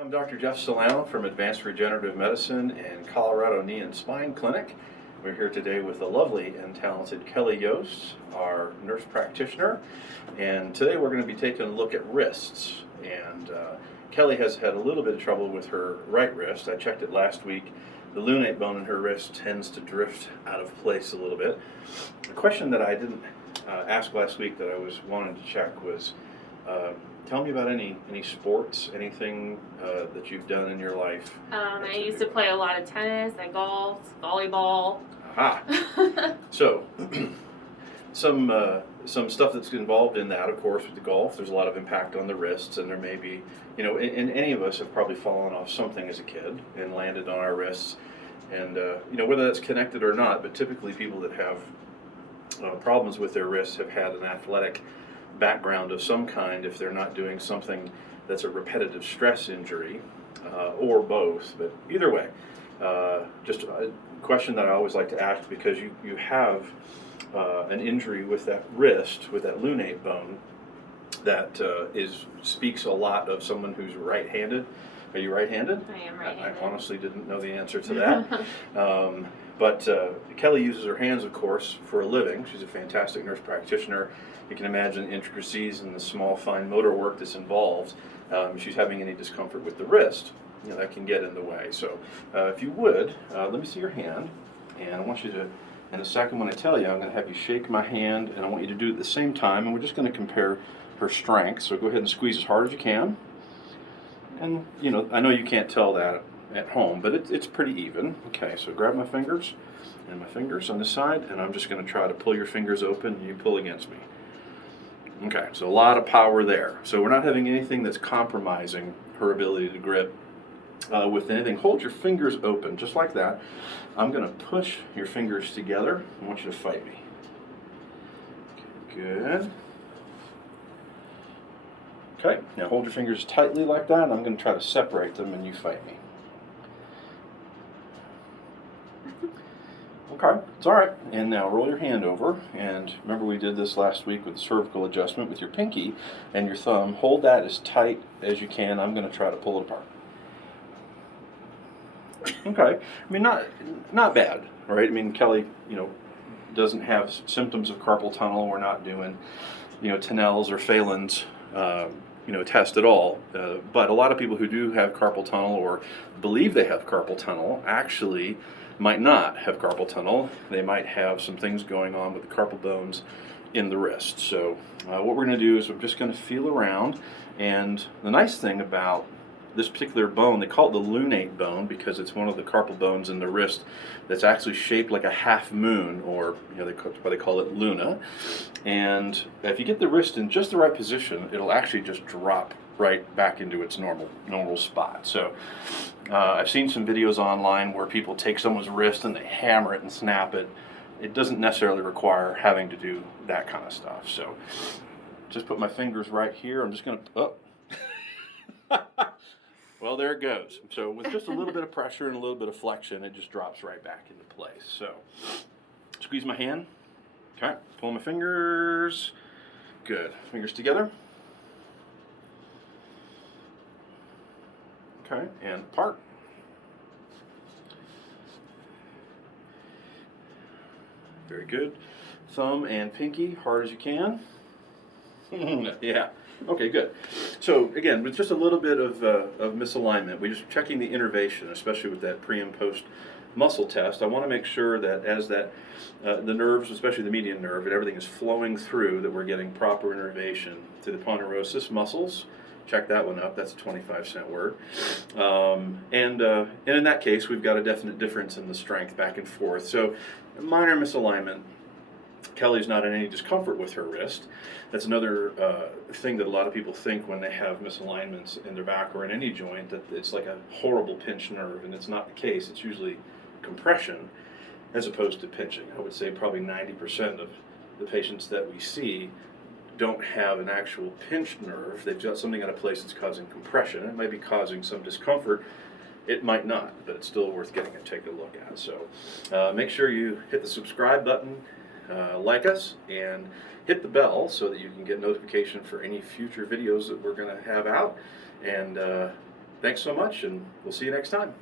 I'm Dr. Jeff Selano from Advanced Regenerative Medicine and Colorado Knee and Spine Clinic. We're here today with the lovely and talented Kelly Yost, our nurse practitioner, and today we're going to be taking a look at wrists. And Kelly has had a little bit of trouble with her right wrist. I checked it last week. The lunate bone in her wrist tends to drift out of place a little bit. The question that I didn't ask last week that I was wanting to check was, tell me about any sports, anything that you've done in your life. I used to play a lot of tennis and golf, volleyball. Aha. So, some stuff that's involved in that, of course, with the golf. There's a lot of impact on the wrists, and there may be, and any of us have probably fallen off something as a kid and landed on our wrists, and whether that's connected or not. But typically, people that have problems with their wrists have had an athletic background of some kind if they're not doing something that's a repetitive stress injury, or both. But either way, just a question that I always like to ask, because you have an injury with that wrist, with that lunate bone, that speaks a lot of someone who's right-handed. Are you right-handed? I am right-handed. I honestly didn't know the answer to that. But Kelly uses her hands, of course, for a living. She's a fantastic nurse practitioner. You can imagine the intricacies and the small, fine motor work that's involved. If she's having any discomfort with the wrist, that can get in the way. So if you would, let me see your hand. And I want you to, in a second when I tell you, I'm going to have you shake my hand, and I want you to do it at the same time. And we're just going to compare her strength. So go ahead and squeeze as hard as you can. And, I know you can't tell that at home, but it's pretty even. Okay, so grab my fingers and my fingers on this side, and I'm just going to try to pull your fingers open, and you pull against me. Okay, so a lot of power there. So we're not having anything that's compromising her ability to grip with anything. Hold your fingers open, just like that. I'm going to push your fingers together. I want you to fight me. Okay, good. Okay, now hold your fingers tightly like that, and I'm going to try to separate them, and you fight me. Okay, it's all right. And now roll your hand over, and remember we did this last week with the cervical adjustment with your pinky and your thumb. Hold that as tight as you can. I'm going to try to pull it apart. Okay, I mean, not bad, right? I mean, Kelly, doesn't have symptoms of carpal tunnel. We're not doing, Tennell's or Phelan's, test at all. But a lot of people who do have carpal tunnel or believe they have carpal tunnel actually might not have carpal tunnel. They might have some things going on with the carpal bones in the wrist. So what we're going to do is we're just going to feel around. And the nice thing about this particular bone, they call it the lunate bone because it's one of the carpal bones in the wrist that's actually shaped like a half moon, or they call it luna. And if you get the wrist in just the right position, it'll actually just drop right back into its normal spot. So I've seen some videos online where people take someone's wrist and they hammer it and snap it. It doesn't necessarily require having to do that kind of stuff. So just put my fingers right here. I'm just going to, well, there it goes. So with just a little bit of pressure and a little bit of flexion, it just drops right back into place. So squeeze my hand. Okay, pull my fingers. Good. Fingers together. Okay, and apart. Very good. Thumb and pinky, hard as you can. Yeah. Okay, good. So again, with just a little bit of misalignment, we're just checking the innervation, especially with that pre and post muscle test. I want to make sure that as the nerves, especially the median nerve, and everything is flowing through, that we're getting proper innervation to the ponderosa muscles. Check that one up. That's a 25-cent word. And in that case, we've got a definite difference in the strength back and forth. So minor misalignment. Kelly's not in any discomfort with her wrist. That's another thing that a lot of people think when they have misalignments in their back or in any joint, that it's like a horrible pinched nerve, and it's not the case. It's usually compression as opposed to pinching. I would say probably 90% of the patients that we see don't have an actual pinched nerve. They've got something out of place that's causing compression. It might be causing some discomfort. It might not, but it's still worth getting and take a look at. So make sure you hit the subscribe button, like us, and hit the bell so that you can get notification for any future videos that we're going to have out. And Thanks so much, and we'll see you next time.